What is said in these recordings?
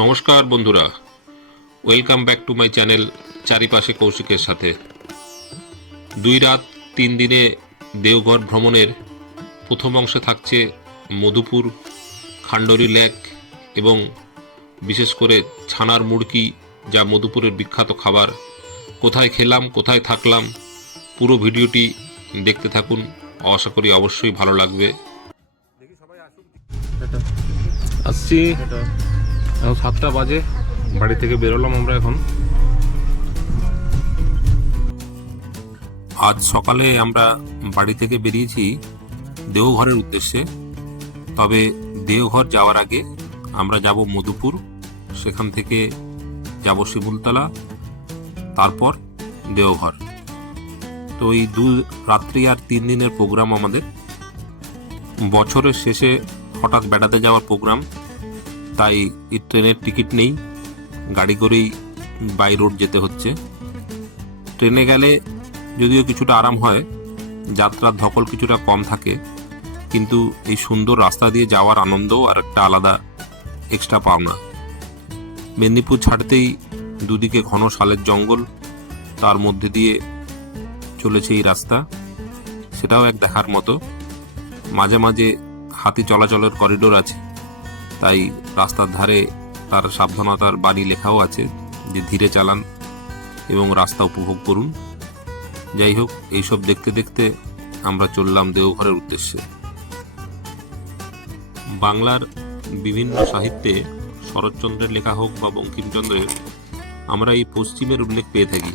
নমস্কার বন্ধুরা। Welcome back to my channel চারিপাশে কৌশিকের সাথে। দুই রাত তিন দিনে দেওঘর ভ্রমণের প্রথম অংশে থাকছে মধুপুর খান্ডরি লেক এবং বিশেষ করে ছানার মুড়কি যা মধুপুরের বিখ্যাত খাবার। কোথায় খেলাম কোথায় থাকলাম পুরো ভিডিওটি দেখতে থাকুন। আশা করি অবশ্যই ভালো লাগবে। আসছি। এখন সাতটা বাজে, বাড়ি থেকে বেরোলাম আমরা এখন। আজ সকালে আমরা বাড়ি থেকে বেরিয়েছি দেওঘরের উদ্দেশ্যে। তবে দেওঘর যাওয়ার আগে আমরা যাব মধুপুর, সেখান থেকে যাব শিমুলতলা, তারপর দেওঘর। তো এই দু রাত্রি আর তিন দিনের প্রোগ্রাম আমাদের। বছরের শেষে হঠাৎ বেড়াতে যাওয়ার প্রোগ্রাম। তাই ট্রেনের টিকিট নেই। গাড়ি করেই বাই রোড যেতে হচ্ছে। ট্রেনে গেলে যদিও কিছুটা আরাম হয়, যাত্রার ধকল কিছুটা কম থাকে, কিন্তু এই সুন্দর রাস্তা দিয়ে যাওয়ার আনন্দও আর একটা আলাদা এক্সট্রা পাওনা। মেদিনীপুর ছাড়তেই দুদিকে ঘন শালের জঙ্গল, তার মধ্যে দিয়ে চলেছে এই রাস্তা। সেটাও এক দেখার মতো। মাঝে মাঝে হাতি চলাচলের করিডোর আছে। তাই রাস্তার ধারে তার সাবধানতার বাড়ি লেখাও আছে যে ধীরে চালান এবং রাস্তা উপভোগ করুন। যাই হোক, এইসব দেখতে দেখতে আমরা চললাম দেওঘরের উদ্দেশ্যে। বাংলার বিভিন্ন সাহিত্যে শরৎচন্দ্রের লেখা হোক বা বঙ্কিমচন্দ্রের, আমরা এই পশ্চিমের উল্লেখ পেয়ে থাকি,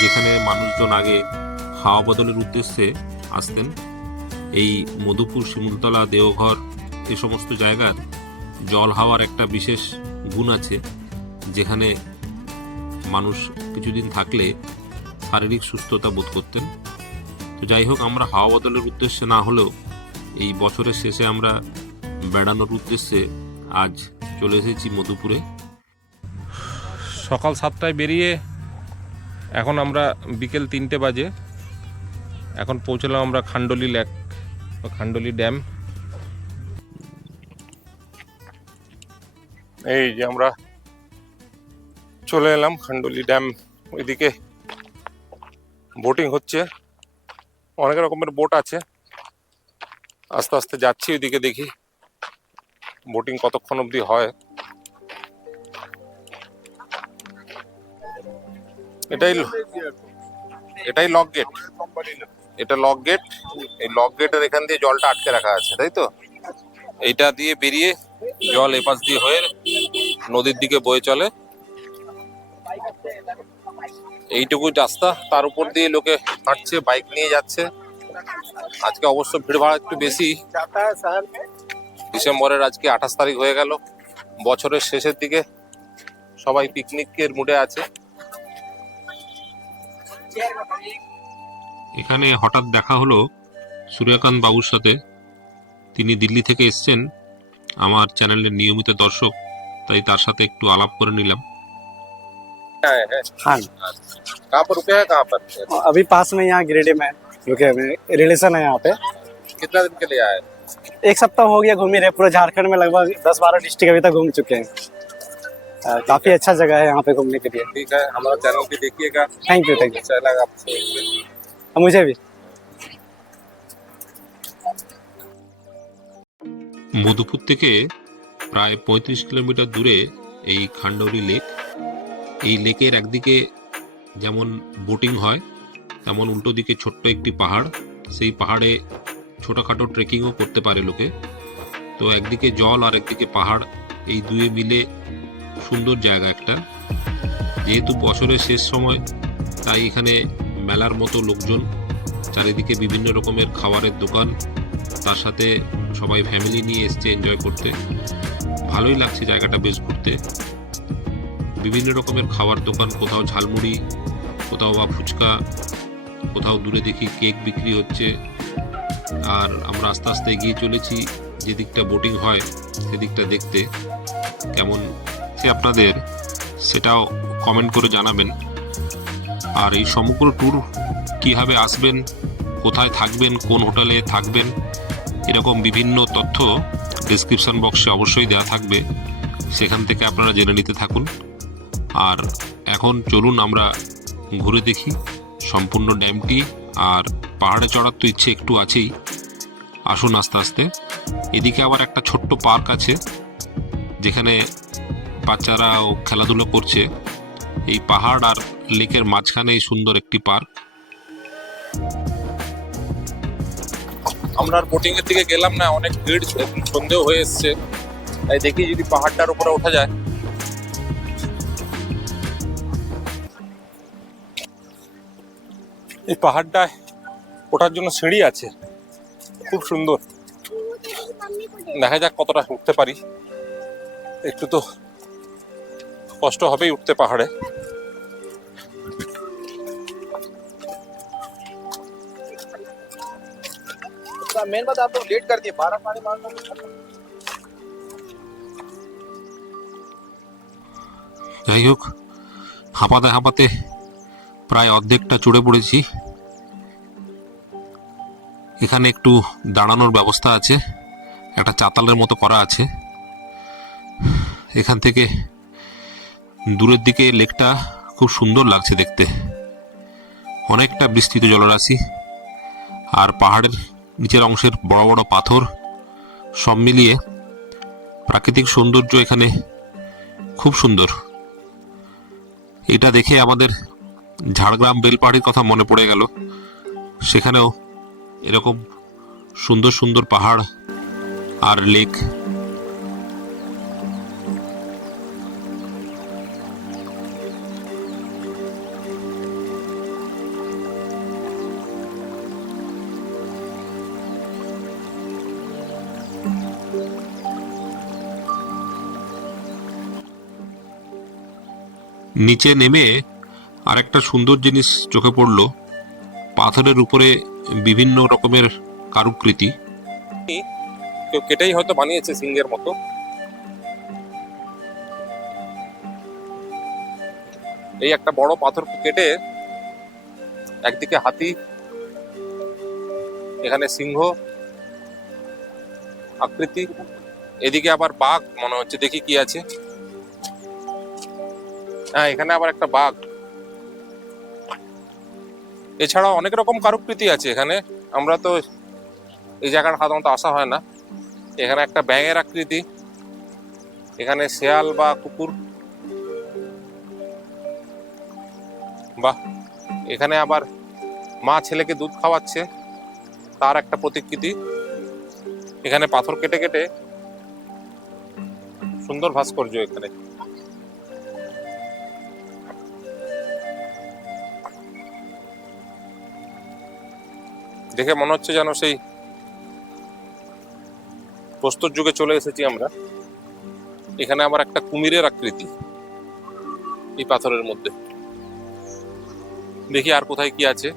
যেখানে মানুষজন আগে হাওয়া বদলের উদ্দেশ্যে আসতেন। এই মধুপুর শিমুলতলা দেওঘর এ সমস্ত জায়গার জল হাওয়ার একটা বিশেষ গুণ আছে, যেখানে মানুষ কিছুদিন থাকলে শারীরিক সুস্থতা বোধ করতেন। তো যাই হোক, আমরা হাওয়া বদলের উদ্দেশ্যে না হলেও এই বছরের শেষে আমরা বেড়ানোর উদ্দেশ্যে আজ চলে এসেছি মধুপুরে। সকাল সাতটায় বেরিয়ে এখন আমরা বিকেল তিনটে বাজে। এখন পৌঁছলাম আমরা খান্ডলি লেক বা খান্ডলি ড্যাম। এই যে আমরা চলে এলাম খান্ডুলি ড্যাম ওইদিকে বোটিং হচ্ছে। অনেক রকমের বোট আছে। আস্তে আস্তে যাচ্ছি ওইদিকে দেখি বোটিং কতক্ষণ অবধি হয়। এটাই এটাই লক গেট। এটা লক গেট। এই লক গেটের এখান দিয়ে জলটা আটকে রাখা আছে, তাই তো? এইটা দিয়ে বেরিয়ে জল এপাশ দিয়ে হয়ে নদীর দিকে বয়ে চলে। এইটুকু রাস্তা, তার উপর দিয়ে লোকে হাঁটছে, বাইক নিয়ে যাচ্ছে। আজকে অবশ্য ভিড় ভাড়া একটু বেশি। ডিসেম্বরের আজকে আঠাশ তারিখ হয়ে গেল। বছরের শেষের দিকে সবাই পিকনিকের মুডে আছে। এখানে হঠাৎ দেখা হলো সূর্যকান্ত বাবুর সাথে। তিনি দিল্লি থেকে এসছেন আমার চ্যানেলের নিয়মিত দর্শক তাই তার সাথে একটু আলাপ করে নিলাম हाँ कहाँ पर रुके हैं कहाँ पर अभी पास में यहाँ गिरिडीह में रुके हुए रिलेशन है यहाँ पे कितना दिन के लिए आए एक सप्ताह हो गया घूम ही रहे पूरे झारखंड में लगभग दस बारह डिस्ट्रिक्ट अभी तक घूम चुके हैं अ, काफी अच्छा जगह है यहाँ पे घूमने के लिए ठीक है हमारा चैनल भी देखिएगा थैंक यू थैंक अच्छा लगा आपसे यू मुझे भी মধুপুর থেকে প্রায় পঁয়ত্রিশ কিলোমিটার দূরে এই খান্ডরি লেক। এই লেকের একদিকে যেমন বোটিং হয়, তেমন উল্টো দিকে ছোট্ট একটি পাহাড়। সেই পাহাড়ে ছোটোখাটো ট্রেকিংও করতে পারে লোকে। তো একদিকে জল আর একদিকে পাহাড়, এই দুয়ে মিলে সুন্দর জায়গা একটা। যেহেতু বছরের শেষ সময়, তাই এখানে মেলার মতো লোকজন, চারিদিকে বিভিন্ন রকমের খাবারের দোকান, তার সাথে সবাই ফ্যামিলি নিয়ে এসছে এনজয় করতে। ভালোই লাগছে জায়গাটা বেশ ঘুরতে। বিভিন্ন রকমের খাবার দোকান, কোথাও ঝালমুড়ি, কোথাও বা ফুচকা, কোথাও দূরে দেখি কেক বিক্রি হচ্ছে। আর আমরা আস্তে আস্তে এগিয়ে চলেছি, যে দিকটা বোটিং হয়, সেদিকটা দেখতে। কেমন সে আপনাদের সেটাও কমেন্ট করে জানাবেন। আর এই সমগ্র ট্যুর কীভাবে আসবেন, কোথায় থাকবেন, কোন হোটেলে থাকবেন এরকম বিভিন্ন তথ্য ডিসক্রিপশন বক্সে অবশ্যই দেওয়া থাকবে। সেখান থেকে আপনারা জেনে নিতে থাকুন। আর এখন চলুন আমরা ঘুরে দেখি সম্পূর্ণ ড্যামটি আর পাহাড়ে চড়ার তো ইচ্ছে একটু আছেই। আসুন আস্তে আস্তে। এদিকে আবার একটা ছোট্ট পার্ক আছে, যেখানে বাচ্চারাও খেলাধুলো করছে। এই পাহাড় আর লেকের মাঝখানে এই সুন্দর একটি পার্ক। আমরা আর বোটিং এর দিকে গেলাম না, অনেক ভিড় সন্ধেও হয়ে এসছে। তাই দেখি যদি পাহাড়টার উপরে ওঠা যায়। এই পাহাড়টায় ওঠার জন্য সিঁড়ি আছে, খুব সুন্দর। দেখা যাক কতটা উঠতে পারি। একটু তো কষ্ট হবেই উঠতে পাহাড়ে। मेन बात आप लोग लेट कर दिए बारह पानी मारना যাই হোক হাঁপাতে হাঁপাতে প্রায় অর্ধেকটা চড়ে পড়েছি এখানে একটু দাঁড়ানোর ব্যবস্থা আছে একটা চাতালের মতো করা আছে এখান থেকে দূরের দিকে লেকটা খুব সুন্দর লাগছে দেখতে অনেকটা বিস্তৃত জলরাশি আর পাহাড়ের নিচের অংশের বড় বড় পাথর সব মিলিয়ে প্রাকৃতিক সৌন্দর্য এখানে খুব সুন্দর। এটা দেখে আমাদের ঝাড়গ্রাম বেলপাহাড়ির কথা মনে পড়ে গেল। সেখানেও এরকম সুন্দর সুন্দর পাহাড় আর লেক নিচে নেমে আরেকটা সুন্দর জিনিস চোখে পড়ল। পাথরের উপরে বিভিন্ন রকমের কারুকৃতি। কেউ কেটেই হয়তো বানিয়েছে সিংহের মতো। এই একটা বড় পাথর কেটে একদিকে হাতি, এখানে সিংহ, আকৃতি, এদিকে আবার বাঘ, মনে হচ্ছে দেখি কি আছে। হ্যাঁ এখানে আবার একটা বাঘ। এছাড়াও অনেক রকম কারুকৃতি আছে এখানে। আমরা তো এই জায়গাটা সাধারণত আসা হয় না। এখানে একটা ব্যাঙের আকৃতি। এখানে শেয়াল বা কুকুর। বাহ, এখানে আবার মা ছেলেকে দুধ খাওয়াচ্ছে। তার একটা প্রতিকৃতি। এখানে পাথর কেটে কেটে সুন্দর ভাস্কর্য এখানে। দেখে মনে হচ্ছে যেন সেই প্রস্তর যুগে চলে এসেছি আমরা। এখানে আবার একটা কুমিরের আকৃতি এই পাথরের মধ্যে। দেখি আর কোথায় কি আছে।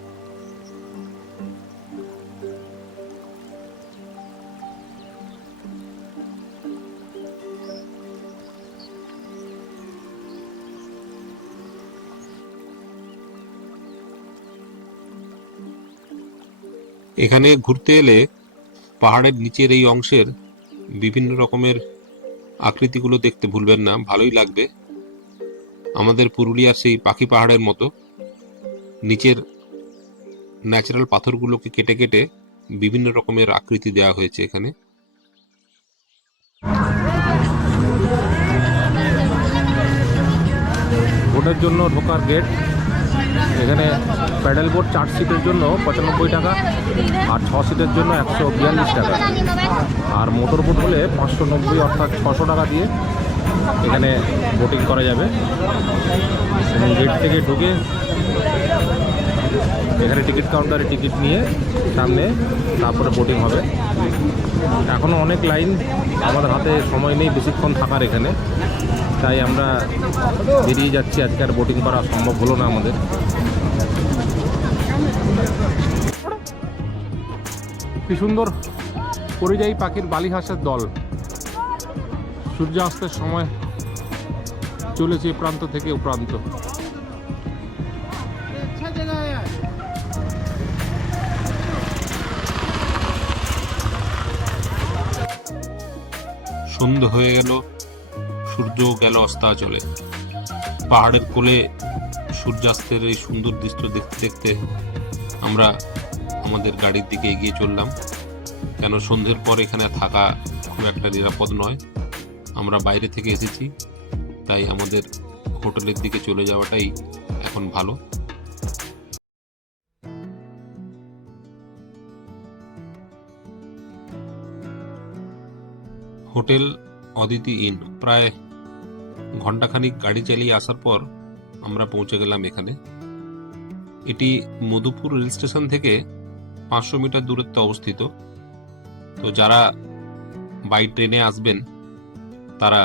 এখানে ঘুরতে এলে পাহাড়ের নিচের এই অংশের বিভিন্ন রকমের আকৃতিগুলো দেখতে ভুলবেন না, ভালোই লাগবে। আমাদের পুরুলিয়ার সেই পাখি পাহাড়ের মতো নিচের ন্যাচারাল পাথরগুলোকে কেটে কেটে বিভিন্ন রকমের আকৃতি দেওয়া হয়েছে এখানে। বোটের জন্য ঢোকার গেট এখানে প্যাডেল বোট চার সিটের জন্য পঁচানব্বই টাকা আর ছ সিটের জন্য একশো বিয়াল্লিশ টাকা। আর মোটর বোট হলে পাঁচশো নব্বই অর্থাৎ ছশো টাকা দিয়ে এখানে বোটিং করা যাবে। এবং গেট থেকে ঢুকে এখানে টিকিট কাউন্টারে টিকিট নিয়ে সামনে তারপরে বোটিং হবে। এখনও অনেক লাইন আমাদের হাতে সময় নেই, বেশিক্ষণ থাকার এখানে। তাই আমরা বেরিয়ে যাচ্ছি। আজকে আর বোটিং করা সম্ভব হলো না আমাদের। কি সুন্দর পরিযায়ী পাখির বালিহাঁসের দল। সূর্যাস্তের সময় চলেছে এ প্রান্ত থেকে ও প্রান্ত। সন্ধ্যে হয়ে গেল। সূর্য গেল অস্তাচলে। পাহাড়ের কোলে সূর্যাস্তের এই সুন্দর দৃশ্য দেখতে দেখতে আমরা আমাদের গাড়ির দিকে এগিয়ে চললাম। কেন সন্ধ্যের পর এখানে থাকা খুব একটা নিরাপদ নয়। আমরা বাইরে থেকে এসেছি, তাই আমাদের হোটেলের দিকে চলে যাওয়াটাই এখন ভালো। Hotel Aditi Inn. প্রায় ঘন্টাখানিক গাড়ি চালিয়ে আসার পর আমরা পৌঁছে গেলাম এখানে। এটি মধুপুর রেল স্টেশন থেকে পাঁচশো মিটার দূরত্বে অবস্থিত। তো যারা বাই ট্রেনে আসবেন, তারা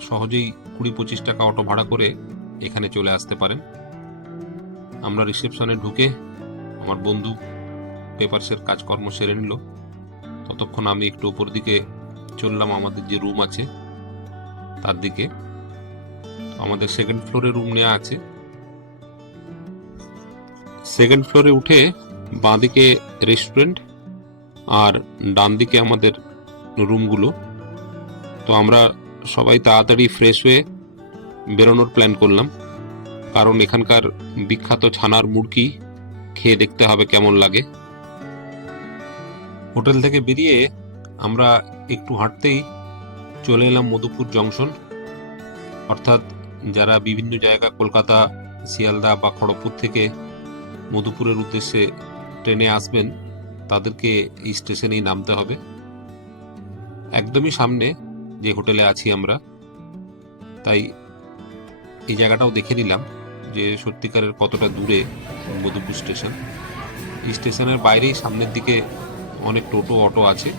সহজেই কুড়ি পঁচিশ টাকা অটো ভাড়া করে এখানে চলে আসতে পারেন। আমরা রিসেপশনে ঢুকে আমার বন্ধু পেপারসের কাজকর্ম সেরে নিল। ততক্ষণ আমি একটু উপর দিকে চললাম, আমাদের যে রুম আছে, তার দিকে। আমাদের সেকেন্ড ফ্লোরে রুম নেওয়া আছে। সেকেন্ড ফ্লোরে উঠে বাঁ দিকে রেস্টুরেন্ট আর ডান দিকে আমাদের রুমগুলো তো আমরা সবাই তাড়াতাড়ি ফ্রেশ হয়ে বেরোনোর প্ল্যান করলাম। কারণ এখানকার বিখ্যাত ছানার মুরগি খেয়ে দেখতে হবে কেমন লাগে। হোটেল থেকে বেরিয়ে আমরা একটু হাঁটতেই চলে এলাম মধুপুর জংশন। অর্থাৎ যারা বিভিন্ন জায়গা, কলকাতা, শিয়ালদা বা খড়গপুর থেকে মধুপুরের উদ্দেশ্যে ট্রেনে আসবেন, তাদেরকে এই স্টেশনেই নামতে হবে। একদমই সামনে যে হোটেলে আছি আমরা, তাই এই জায়গাটাও দেখে নিলাম যে সত্যিকারের কতটা দূরে মধুপুর স্টেশন। এই স্টেশনের বাইরেই সামনের দিকে অনেক টোটো, অটো আছে।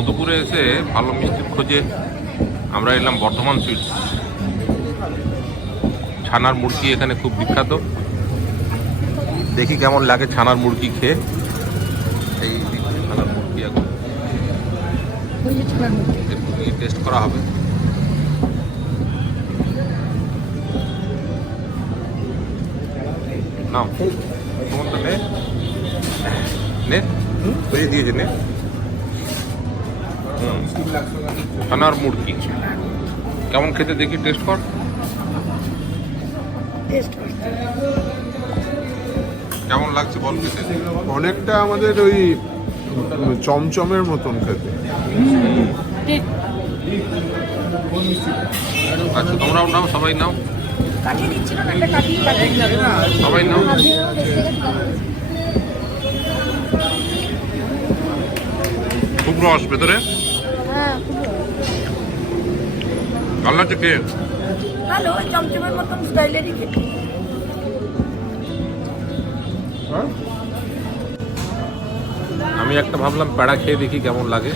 মধুপুরে এসে ভালো মিষ্টির খোঁজে আমরা এলাম বর্ধমান সুইটস। ছানার মুরগি এখানে খুব বিখ্যাত। দেখি কেমন লাগে ছানার মুরগি খেয়ে। এই ছানার মুরগি এখন। টেস্ট করা হবে। নাও তোমারটা নে। নে দিয়েছে নে। ছানার মুরগি। কেমন খেতে দেখি? টেস্ট কর। কেমন লাগছে বল খেতে? অনেকটা আমাদের ওই চমচমের মতন খেতে। আচ্ছা তোমরাও নাও সবাই নাও। সবাই নাও। খুব রস ভেতরে হ্যাঁ ভালো লাগছে খেয়ে ভালো চমচমের মতন স্টাইলেরই খেতে। আমি একটা ভাবলাম প্যাড়া খেয়ে দেখি কেমন লাগে।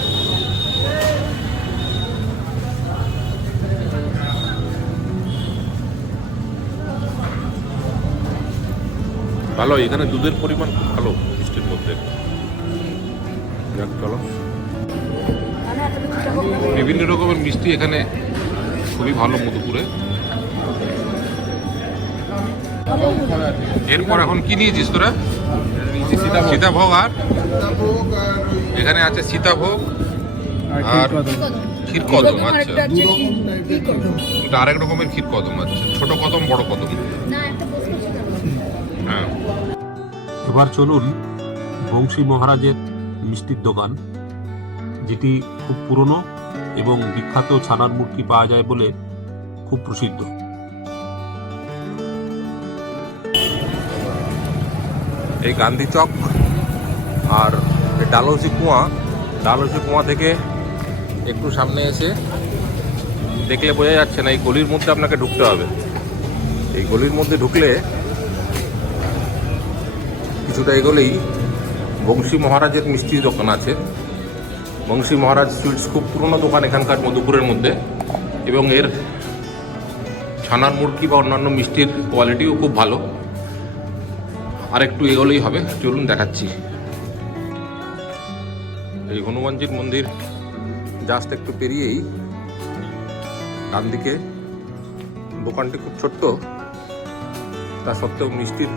ভালো এখানে দুধের পরিমাণ খুব ভালো মিষ্টির মধ্যে। যাক, চলো। বিভিন্ন রকমের মিষ্টি এখানে খুবই ভালো মধুপুরে। এরপর এখন কি নিয়েছিস তোরা? সীতাভোগ। আর? এখানে আছে সীতাভোগ আর ক্ষীর কদম আচ্ছা। এটা আরেক রকমের ক্ষীর কদম আচ্ছা। ছোট কদম বড় কদম। হ্যাঁ। এবার চলুন বংশী মহারাজের মিষ্টির দোকান যেটি খুব পুরনো। এবং বিখ্যাত ছানার মূর্তি পাওয়া যায় বলে খুব প্রসিদ্ধ। এই গান্ধী চক আর ডালহৌসি কুয়া ডালহৌসি কুয়া থেকে একটু সামনে এসে দেখলে বোঝা যাচ্ছে না, এই গলির মধ্যে আপনাকে ঢুকতে হবে। এই গলির মধ্যে ঢুকলে কিছুটা এগোলেই বংশী মহারাজের মিষ্টির দোকান আছে। বংশী মহারাজ সুইটস খুব পুরনো দোকান এখানকার মধুপুরের মধ্যে। এবং এর ছানার মুরগি বা অন্যান্য মিষ্টির কোয়ালিটিও খুব ভালো। আর একটু এগোলেই হবে, চলুন দেখাচ্ছি। এই হনুমানজির মন্দির জাস্ট একটু পেরিয়েই ডান দিকে দোকানটি খুব ছোট্ট। তা সত্ত্বেও মিষ্টির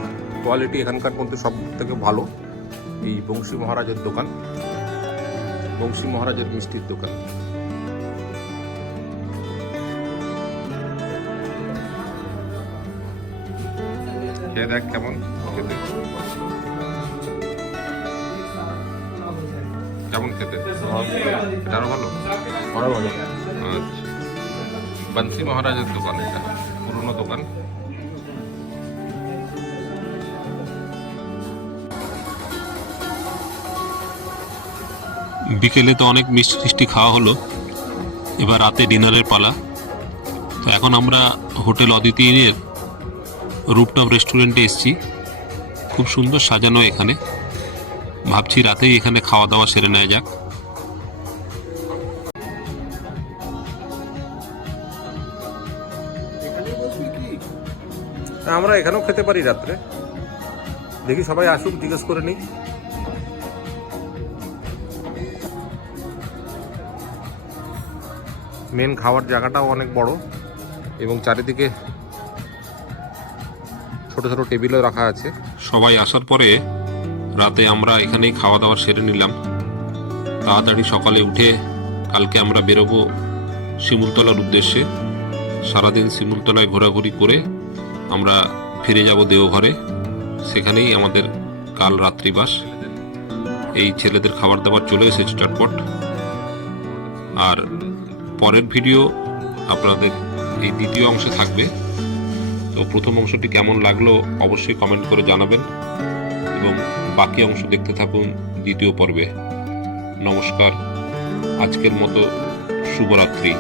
কোয়ালিটি এখানকার মধ্যে সব থেকে ভালো। এই বংশী মহারাজের দোকান। বংশী মহারাজের মিষ্টির দোকান। খেয়ে দেখ কেমন। খেতে। কেমন খেতে? এটা আরও ভালো? আরও ভালো। আচ্ছা। বংশী মহারাজের দোকান এটা। পুরনো দোকান। বিকেলে তো অনেক মিষ্টি টিষ্টি খাওয়া হলো। এবার রাতে ডিনারের পালা। তো এখন আমরা হোটেল অদিতিনের রুপটপ রেস্টুরেন্টে এসেছি। খুব সুন্দর সাজানো এখানে। ভাবছি রাতেই এখানে খাওয়া দাওয়া সেরে নেওয়া যাক। আমরা এখানেও খেতে পারি রাত্রে। দেখি সবাই আসুক, জিজ্ঞেস করে নিই। মেন খাওয়ার জায়গাটাও অনেক বড় এবং চারিদিকে ছোট ছোট টেবিলও রাখা আছে। সবাই আসার পরে রাতে আমরা এখানেই খাওয়া দাওয়া সেরে নিলাম। তাড়াতাড়ি সকালে উঠে কালকে আমরা বেরোবো শিমুলতলার উদ্দেশ্যে। সারাদিন শিমুলতলায় ঘোরাঘুরি করে আমরা ফিরে যাব দেওঘরে। সেখানেই আমাদের কাল রাত্রিবাস। এই ছেলেদের খাবার দাবার চলে এসেছে চটপট। আর পরের ভিডিও আপনাদের এই দ্বিতীয় অংশে থাকবে। তো প্রথম অংশটি কেমন লাগল অবশ্যই কমেন্ট করে জানাবেন এবং বাকি অংশ দেখতে থাকুন দ্বিতীয় পর্বে। নমস্কার, আজকের মতো শুভরাত্রি।